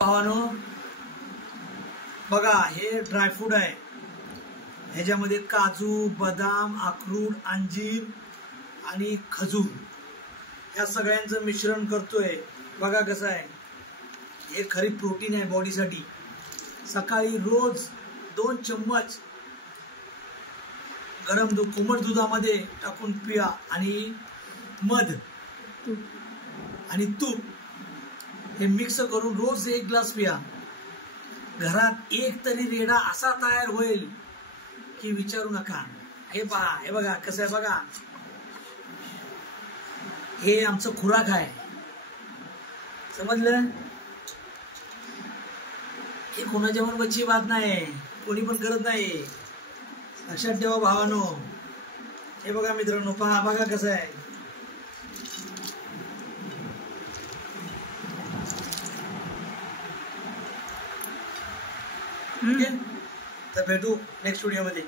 भावानो बघा, हे ड्रायफ्रूट आहे. ह्याच्यामध्ये काजू, बदाम, अक्रोड, अंजीर आणि खजूर या सगळ्यांचं मिश्रण करतोय. बघा कसं आहे. हे खरी प्रोटीन आहे बॉडीसाठी. सकाळी रोज 2 चम्मच गरम दूध, कोमट दुधामध्ये टाकून पिया आणि मध आणि तूप हे मिक्स करून रोज 1 ग्लास पिया. घरात एक तरी रेडा असा तयार होईल की विचारू नका. हे पहा, हे बघा कसं आहे. बघा, हे आमचं खुराक आहे. समजलं? हे कोणाच्या पण बच्ची बात नाही, कोणी पण करत नाही. लक्षात ठेवा भावानो. हे बघा मित्रांनो, पहा बघा कसं आहे. तर भेटू नेक्स्ट व्हिडिओ मध्ये.